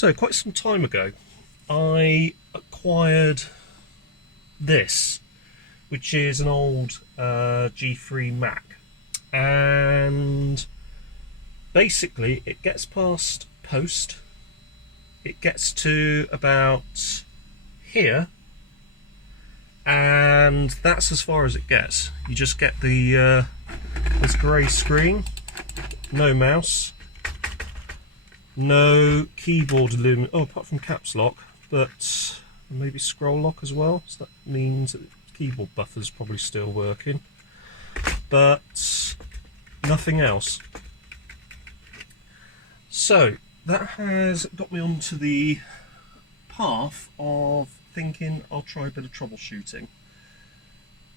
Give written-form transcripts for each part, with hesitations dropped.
So, quite some time ago, I acquired this, which is an old G3 Mac, and basically it gets past post, it gets to about here, and that's as far as it gets. You just get the this grey screen, no mouse, no keyboard apart from caps lock, but maybe scroll lock as well, so that means that the keyboard buffer's probably still working, but nothing else. So that has got me onto the path of thinking I'll try a bit of troubleshooting.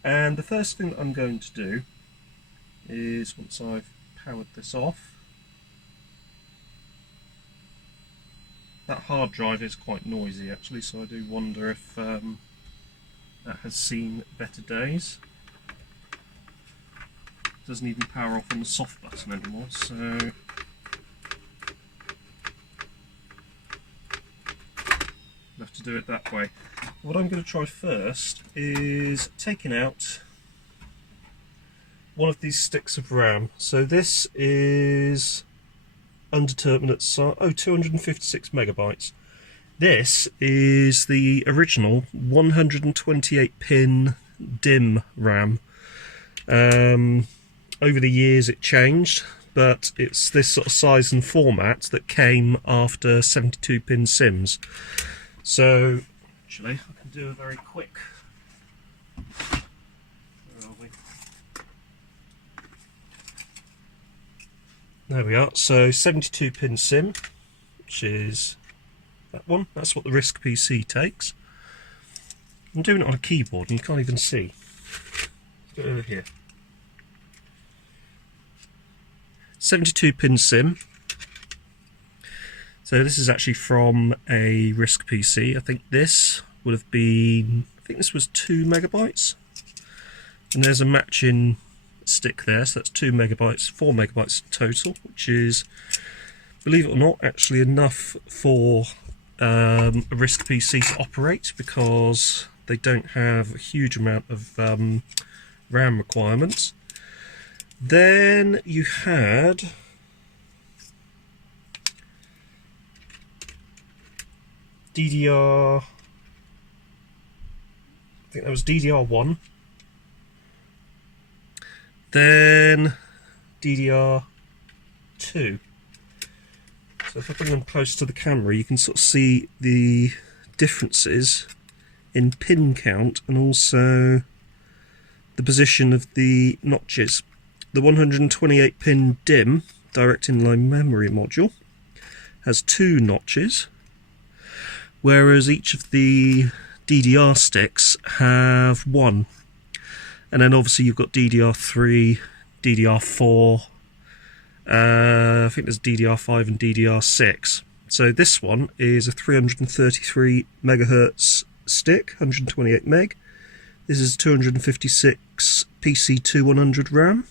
And the first thing that I'm going to do is, once I've powered this off, that hard drive is quite noisy actually, so I do wonder if that has seen better days. It doesn't even power off on the soft button anymore, so I'll have to do it that way. What I'm going to try first is taking out one of these sticks of RAM. So this is undeterminate size, 256 megabytes. This is the original 128 pin DIMM RAM. Over the years it changed, but it's this sort of size and format that came after 72 pin SIMs. So actually I can do a very quick, where are we? There we are. So 72 pin SIM, which is that one. That's what the RISC PC takes. I'm doing it on a keyboard and you can't even see. Let's go over here. 72 pin SIM. So this is actually from a RISC PC. I think this would have been, I think this was 2 megabytes. And there's a matching stick there, so that's 2 megabytes, 4 megabytes total, which is, believe it or not, actually enough for a RISC PC to operate, because they don't have a huge amount of RAM requirements. Then you had DDR, I think that was DDR1, then DDR2. So if I bring them close to the camera, you can sort of see the differences in pin count and also the position of the notches. The 128 pin DIMM, direct inline memory module, has 2 notches, whereas each of the DDR sticks have 1. And then obviously you've got DDR3, DDR4, I think there's DDR5 and DDR6. So this one is a 333 megahertz stick, 128 meg. This is 256 PC2100 RAM.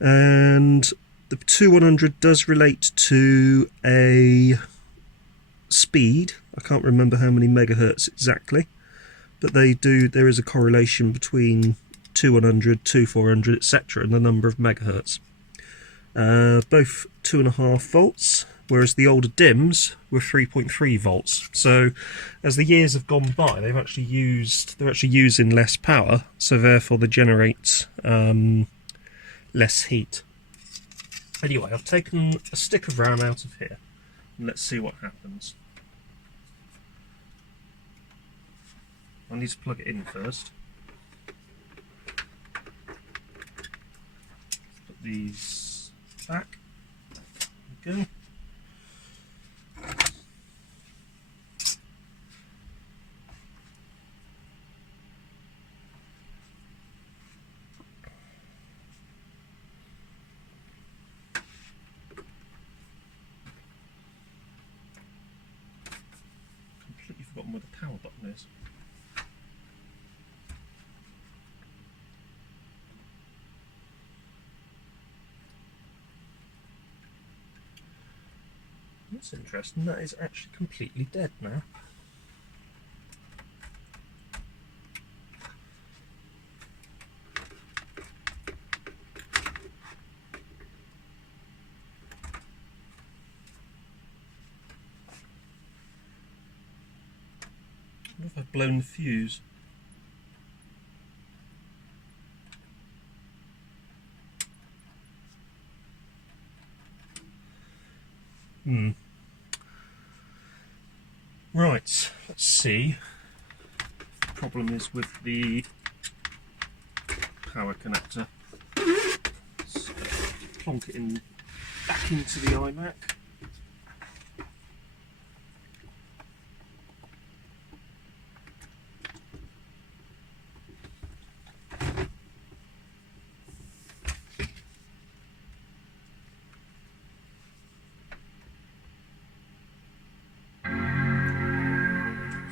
And the 2100 does relate to a speed. I can't remember how many megahertz exactly, but they do. There is a correlation between 2100, 2400, etc., and the number of megahertz. Both 2.5 volts, whereas the older DIMMs were 3.3 volts. So, as the years have gone by, they're actually using less power, so therefore they generate less heat. Anyway, I've taken a stick of RAM out of here, and let's see what happens. I need to plug it in first. Put these back. There we go. Completely forgotten where the power button is. That's interesting, that is actually completely dead now. I wonder if I've blown the fuse. Right, let's see. The problem is with the power connector. So, plonk it in back into the iMac.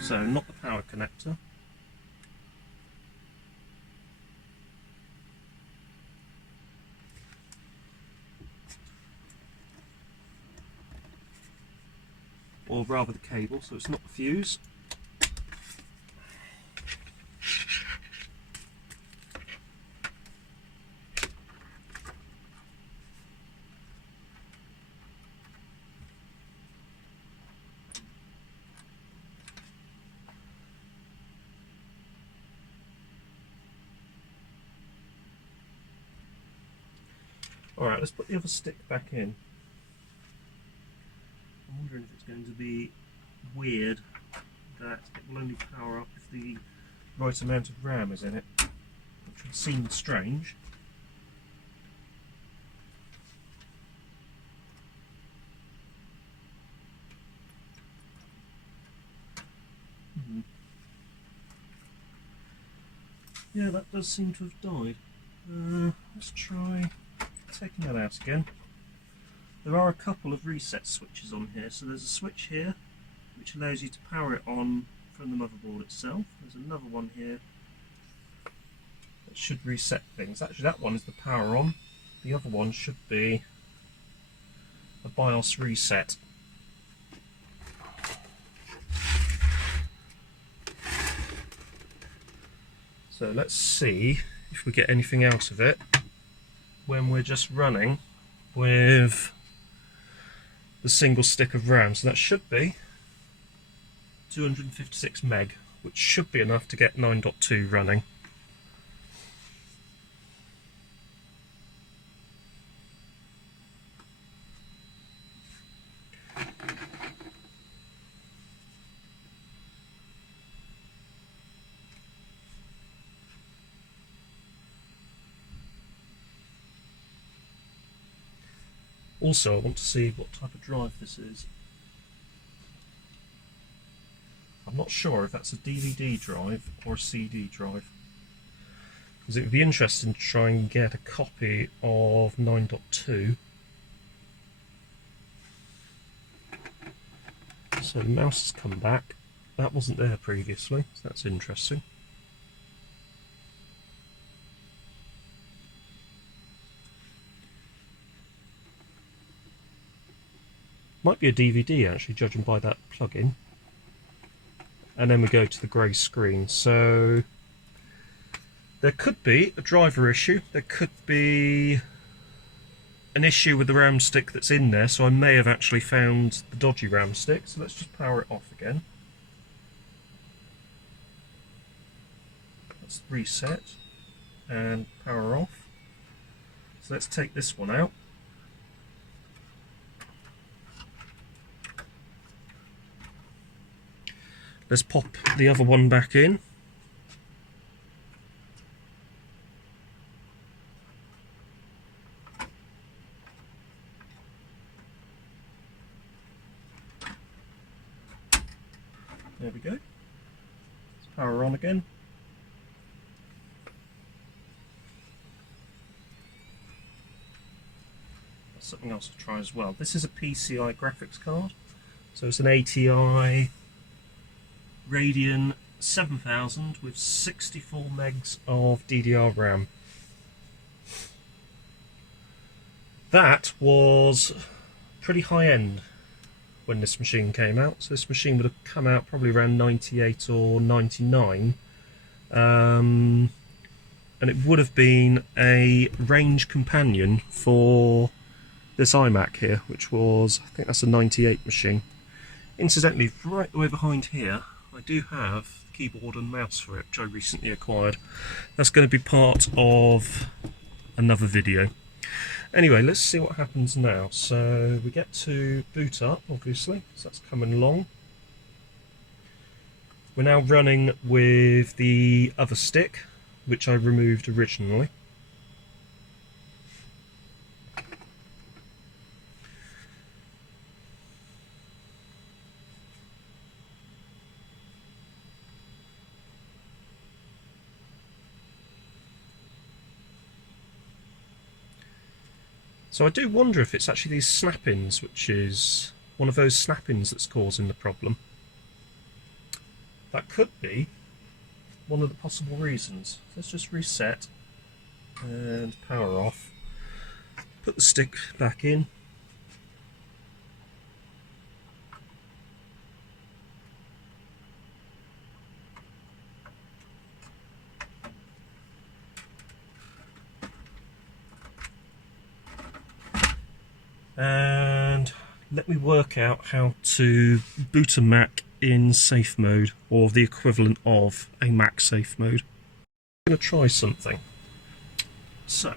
So, not the power connector. Or rather the cable, so it's not the fuse. Alright, let's put the other stick back in. I'm wondering if it's going to be weird that it will only power up if the right amount of RAM is in it, which would seem strange. Yeah, that does seem to have died. Let's try taking that out again. There are a couple of reset switches on here. So there's a switch here which allows you to power it on from the motherboard itself. There's another one here that should reset things. Actually, that one is the power on. The other one should be a BIOS reset. So let's see if we get anything out of it when we're just running with the single stick of RAM. So that should be 256 meg, which should be enough to get 9.2 running. Also, I want to see what type of drive this is. I'm not sure if that's a DVD drive or a CD drive, because it would be interesting to try and get a copy of 9.2. So the mouse has come back. That wasn't there previously, so that's interesting. Might be a DVD actually, judging by that plug-in. And then we go to the grey screen. So there could be a driver issue. There could be an issue with the RAM stick that's in there. So I may have actually found the dodgy RAM stick. So let's just power it off again. Let's reset and power off. So let's take this one out. Let's pop the other one back in. There we go. Let's power on again. That's something else to try as well. This is a PCI graphics card. So it's an ATI Radeon 7000 with 64 megs of DDR RAM. That was pretty high end when this machine came out. So this machine would have come out probably around 98 or 99. And it would have been a range companion for this iMac here, which was, I think that's a 98 machine. Incidentally, right the way behind here, I do have the keyboard and mouse for it, which I recently acquired. That's going to be part of another video. Anyway, let's see what happens now. So we get to boot up, obviously, so that's coming along. We're now running with the other stick, which I removed originally. So I do wonder if it's actually these snap-ins, which is one of those snap-ins that's causing the problem. That could be one of the possible reasons. Let's just reset and power off. Put the stick back in. And let me work out how to boot a Mac in safe mode, or the equivalent of a Mac safe mode. I'm going to try something. So,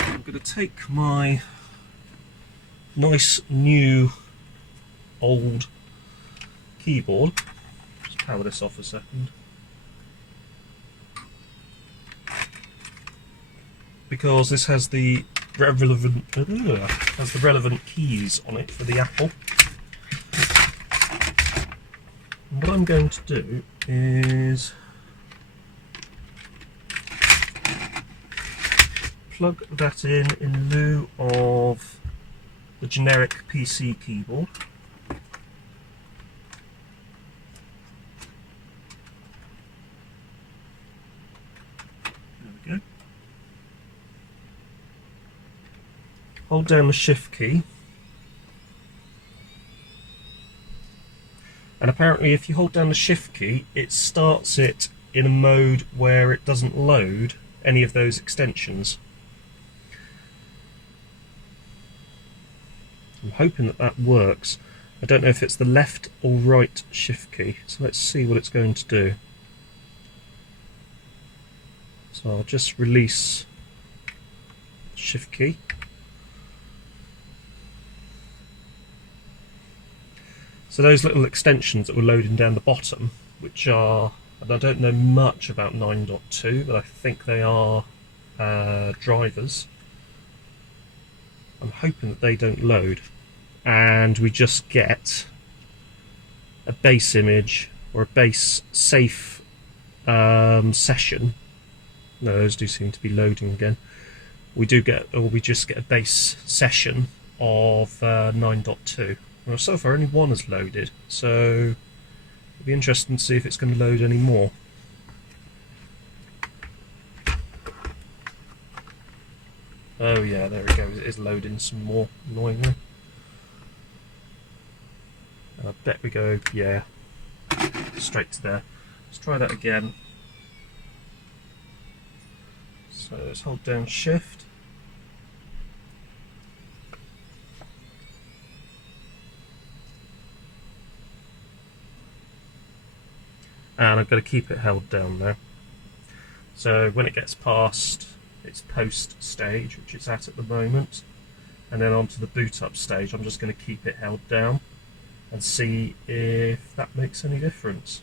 I'm going to take my nice new old keyboard. Just power this off a second. Because this has the relevant keys on it for the Apple. And what I'm going to do is plug that in lieu of the generic PC keyboard. Hold down the shift key, and apparently if you hold down the shift key it starts it in a mode where it doesn't load any of those extensions. I'm hoping that that works. I don't know if it's the left or right shift key, so let's see what it's going to do. So I'll just release the shift key. So those little extensions that were loading down the bottom, which are, and I don't know much about 9.2, but I think they are drivers. I'm hoping that they don't load, and we just get a base image or a base safe session. No, those do seem to be loading again. We just get a base session of 9.2. Well, so far only one has loaded, so it'll be interesting to see if it's going to load any more. Oh yeah, there we go, it is loading some more, annoyingly. And I bet we go, yeah, straight to there. Let's try that again. So let's hold down shift. And I've got to keep it held down now. So when it gets past its post stage, which it's at the moment, and then onto the boot up stage, I'm just going to keep it held down and see if that makes any difference.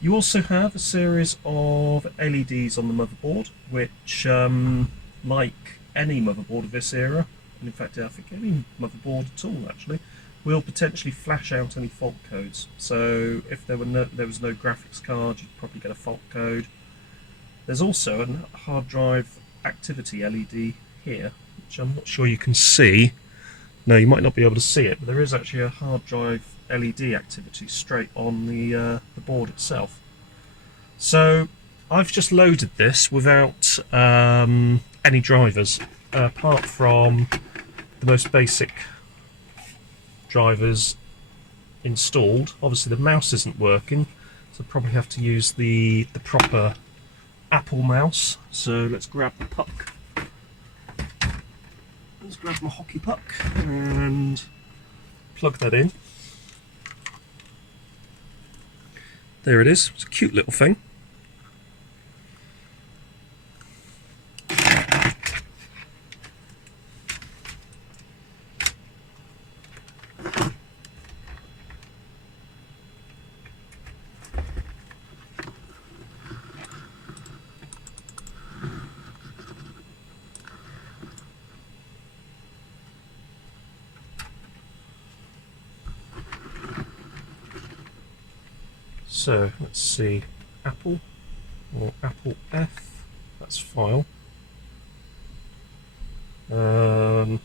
You also have a series of LEDs on the motherboard, which, like any motherboard of this era, and in fact I think any motherboard at all actually, will potentially flash out any fault codes. So if there was no graphics card, you'd probably get a fault code. There's also a hard drive activity LED here, which I'm not sure you can see. No, you might not be able to see it, but there is actually a hard drive LED activity straight on the board itself. So I've just loaded this without any drivers, apart from the most basic drivers installed. Obviously the mouse isn't working, so I'll probably have to use the proper Apple mouse. So let's grab the puck. Let's grab my hockey puck and plug that in. There it is. It's a cute little thing. So let's see, Apple or Apple F, that's file. Apple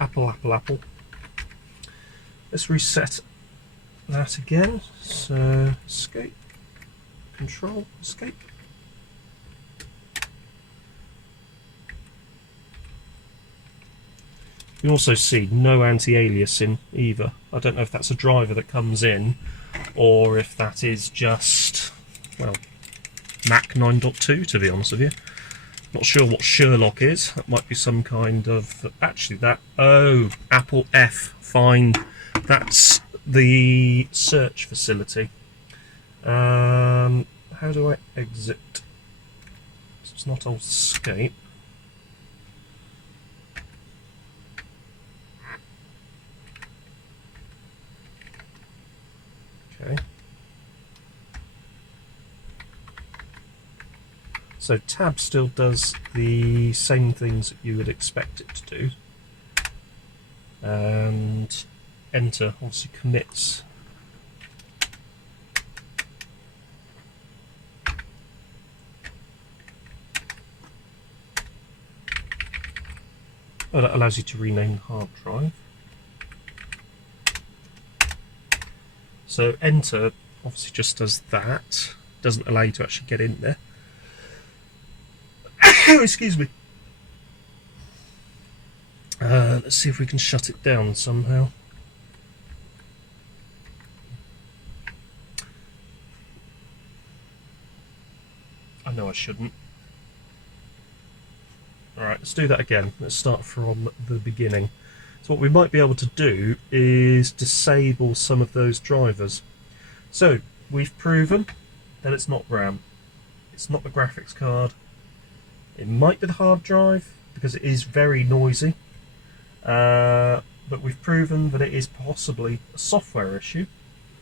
Apple. Let's reset that again. So escape, control, escape. You can also see no anti-aliasing either. I don't know if that's a driver that comes in or if that is just, well, Mac 9.2 to be honest with you. Not sure what Sherlock is. That might be some kind of, actually that, oh, Apple F, fine. That's the search facility. How do I exit? So it's not alt escape. Okay. So tab still does the same things that you would expect it to do, and enter obviously commits. Oh, that allows you to rename the hard drive. So enter obviously just does that, doesn't allow you to actually get in there. Excuse me. Let's see if we can shut it down somehow. I know I shouldn't. Alright, let's do that again. Let's start from the beginning. So what we might be able to do is disable some of those drivers. So we've proven that it's not RAM. It's not the graphics card. It might be the hard drive because it is very noisy. But we've proven that it is possibly a software issue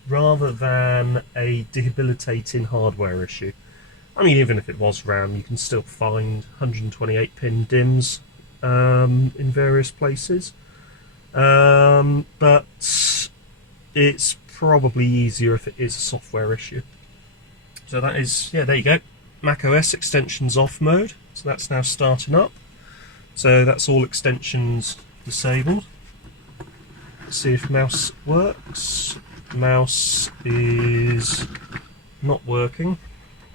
rather than a debilitating hardware issue. I mean, even if it was RAM, you can still find 128-pin DIMMs in various places. But it's probably easier if it is a software issue. So that is, yeah, there you go. macOS extensions off mode. So that's now starting up. So that's all extensions disabled. Let's see if mouse works. Mouse is not working.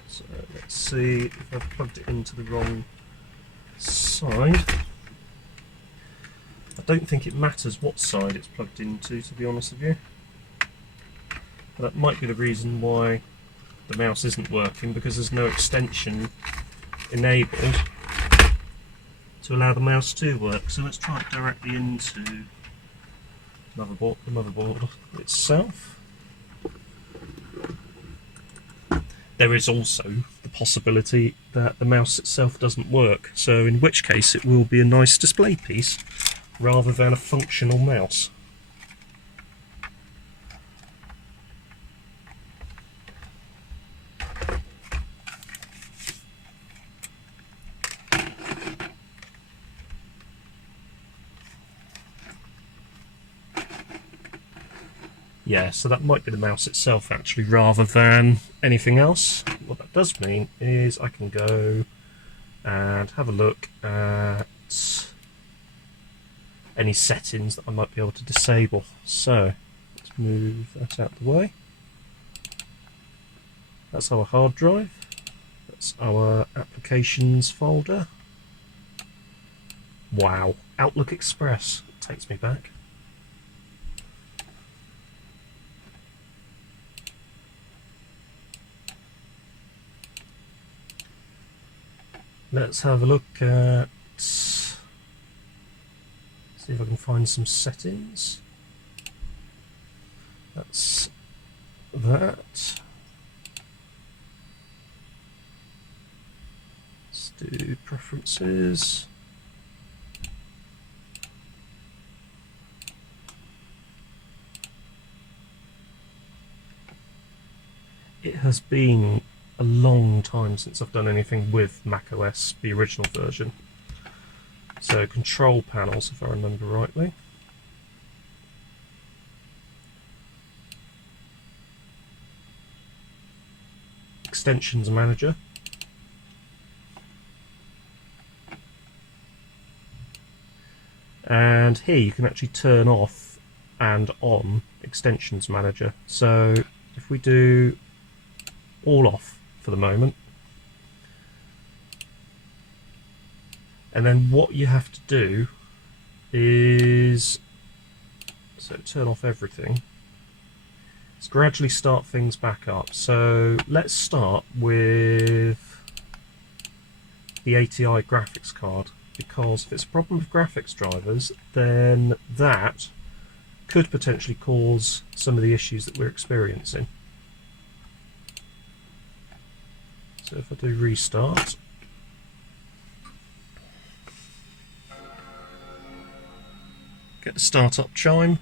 So let's see if I've plugged it into the wrong side. I don't think it matters what side it's plugged into, to be honest with you. But that might be the reason why the mouse isn't working, because there's no extension enabled to allow the mouse to work. So let's try it directly into the motherboard itself. There is also the possibility that the mouse itself doesn't work, so in which case it will be a nice display piece rather than a functional mouse. Yeah, so that might be the mouse itself actually, rather than anything else. What that does mean is I can go and have a look at any settings that I might be able to disable. So let's move that out of the way. That's our hard drive. That's our applications folder. Wow, Outlook Express takes me back. Let's have a look at, see if I can find some settings. That's that. Let's do preferences. It has been a long time since I've done anything with macOS, the original version. So control panels, if I remember rightly. Extensions manager. And here you can actually turn off and on extensions manager. So if we do all off for the moment, and then what you have to do is, so turn off everything, let's gradually start things back up. So let's start with the ATI graphics card, because if it's a problem with graphics drivers, then that could potentially cause some of the issues that we're experiencing. So if I do restart, get the startup chime,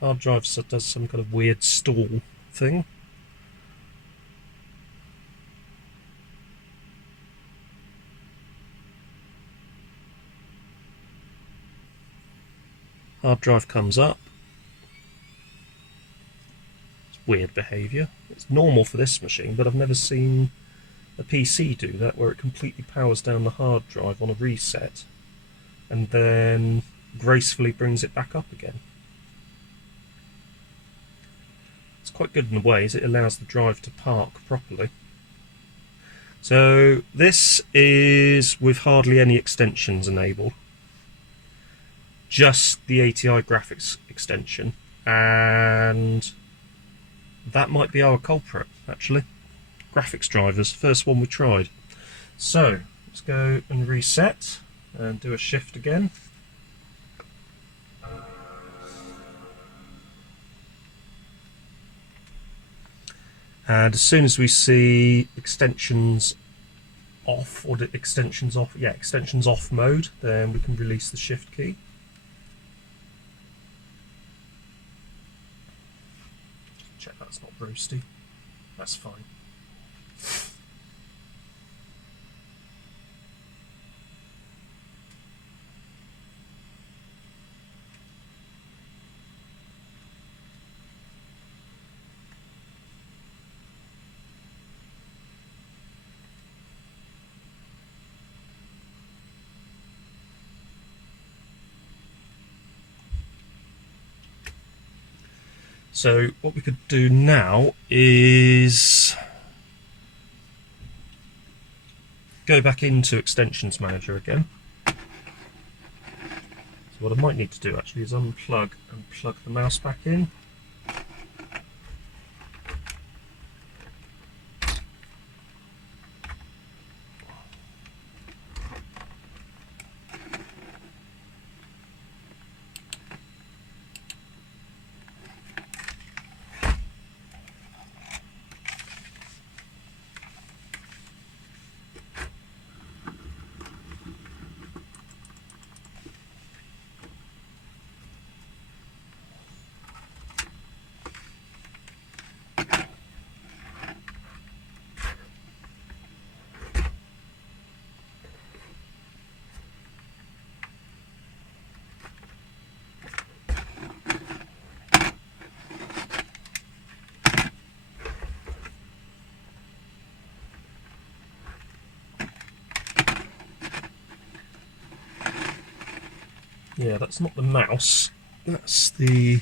hard drive does some kind of weird stall thing. Hard drive comes up. Weird behaviour. It's normal for this machine, but I've never seen a PC do that, where it completely powers down the hard drive on a reset and then gracefully brings it back up again. It's quite good in a way, as it allows the drive to park properly. So this is with hardly any extensions enabled, just the ATI graphics extension, and that might be our culprit, actually. Graphics drivers, first one we tried. So let's go and reset and do a shift again. And as soon as we see extensions off, or extensions off, yeah, extensions off mode, then we can release the shift key. Check that's not roasty. That's fine. So what we could do now is go back into Extensions Manager again. So what I might need to do actually is unplug and plug the mouse back in. Yeah, that's not the mouse. That's the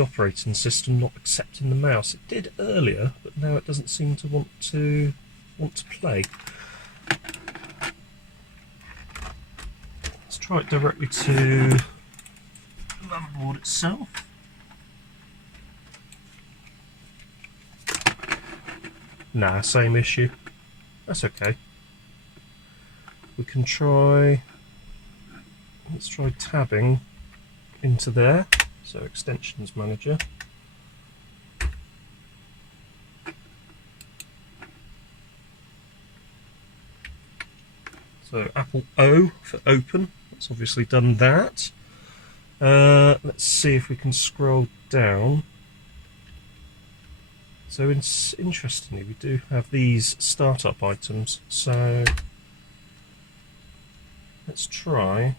operating system not accepting the mouse. It did earlier, but now it doesn't seem to want to play. Let's try it directly to the motherboard itself. Nah, same issue. That's okay. We can try. Let's try tabbing into there. So extensions manager. So Apple O for open. It's obviously done that. Let's see if we can scroll down. So interestingly, we do have these startup items. So let's try.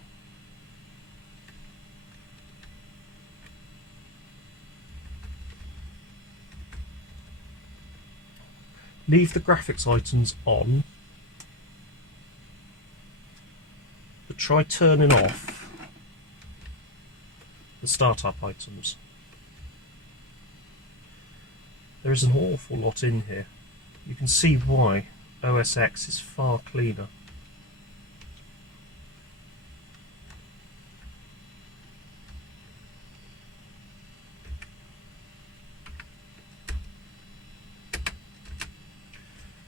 Leave the graphics items on, but try turning off the startup items. There is an awful lot in here. You can see why OS X is far cleaner.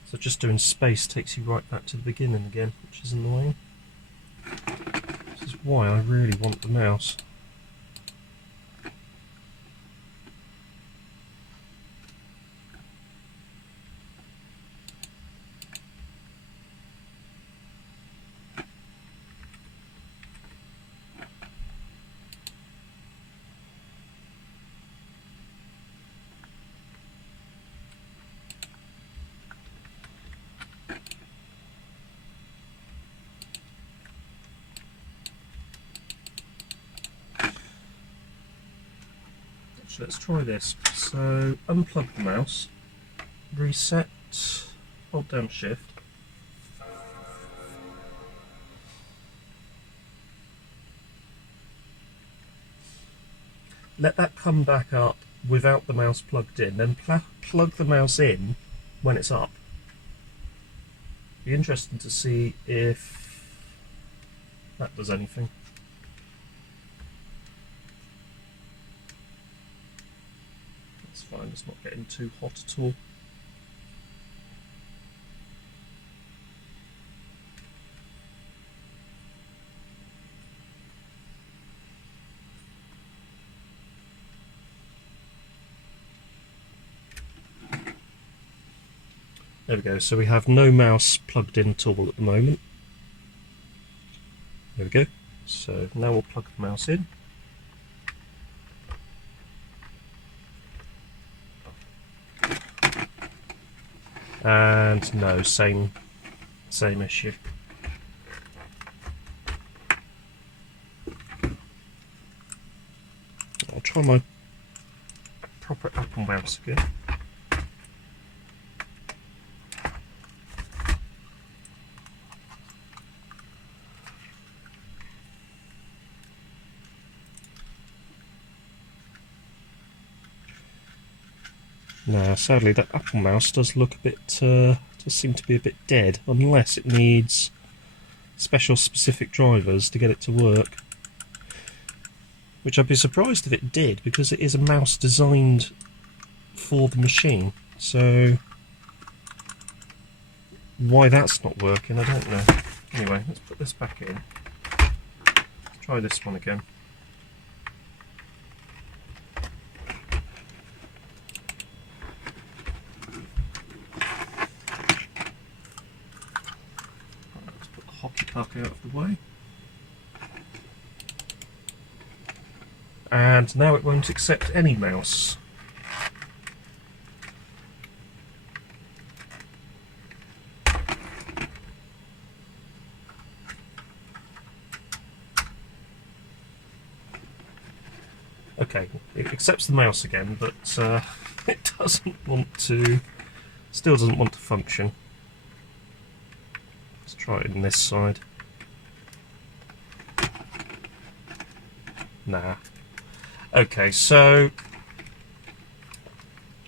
So just doing space takes you right back to the beginning again, which is annoying. This is why I really want the mouse. Let's try this. So unplug the mouse, reset, hold down shift. Let that come back up without the mouse plugged in, then plug the mouse in when it's up. Be interesting to see if that does anything. Fine, it's not getting too hot at all. There we go, so we have no mouse plugged in at all at the moment. There we go. So now we'll plug the mouse in. And no, same issue. I'll try my proper Apple mouse again. Now, sadly, that Apple mouse does look a bit, does seem to be a bit dead, unless it needs special specific drivers to get it to work. Which I'd be surprised if it did, because it is a mouse designed for the machine. So, why that's not working, I don't know. Anyway, let's put this back in. Let's try this one again. Out of the way, and now it won't accept any mouse. Okay, it accepts the mouse again, but it doesn't want to. Still doesn't want to function. Let's try it on this side. Nah. Okay, so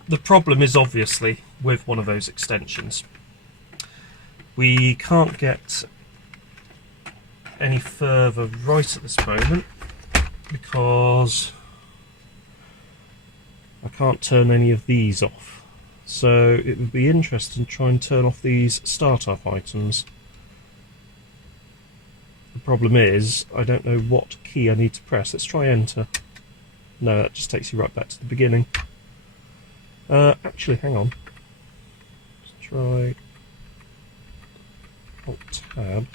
the problem is obviously with one of those extensions. We can't get any further right at this moment because I can't turn any of these off. So it would be interesting to try and turn off these startup items. The problem is I don't know what key I need to press. Let's try enter. No, that just takes you right back to the beginning. Actually, hang on. Let's try Alt-Tab.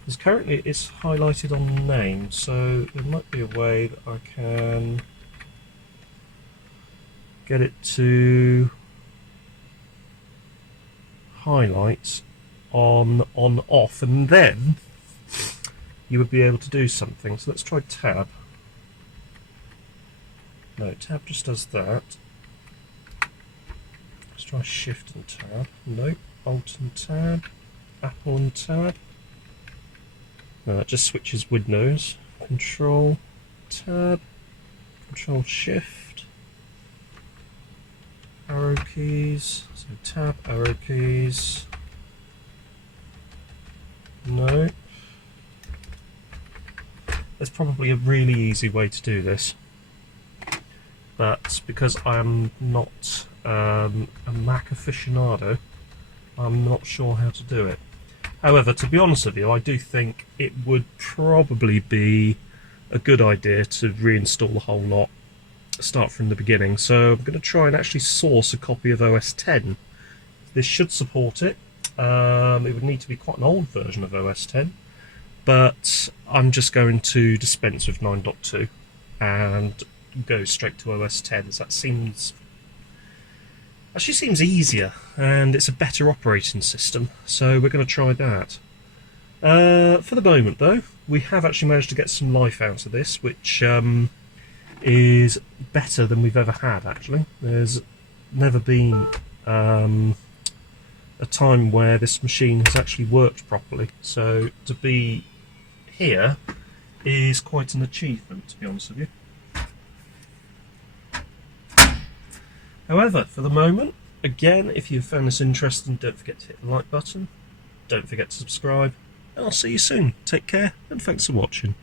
Because currently it's highlighted on name, so there might be a way that I can get it to highlight on off, and then you would be able to do something. So let's try tab. No, tab just does that. Let's try shift and tab. Nope. Alt and tab. Apple and tab. No, that just switches windows. Control tab. Control shift. Arrow keys. So tab, arrow keys. No. There's probably a really easy way to do this, but because I'm not a Mac aficionado, I'm not sure how to do it. However, to be honest with you, I do think it would probably be a good idea to reinstall the whole lot, start from the beginning. So I'm going to try and actually source a copy of OS X. This should support it. It would need to be quite an old version of OS X, but I'm just going to dispense with 9.2 and go straight to OS X. That seems easier, and it's a better operating system, so we're going to try that. For the moment, though, we have actually managed to get some life out of this, which is better than we've ever had, actually. There's never been a time where this machine has actually worked properly, so to be here is quite an achievement, to be honest with you. However, for the moment, again, if you found this interesting, don't forget to hit the like button, don't forget to subscribe, and I'll see you soon. Take care, and thanks for watching.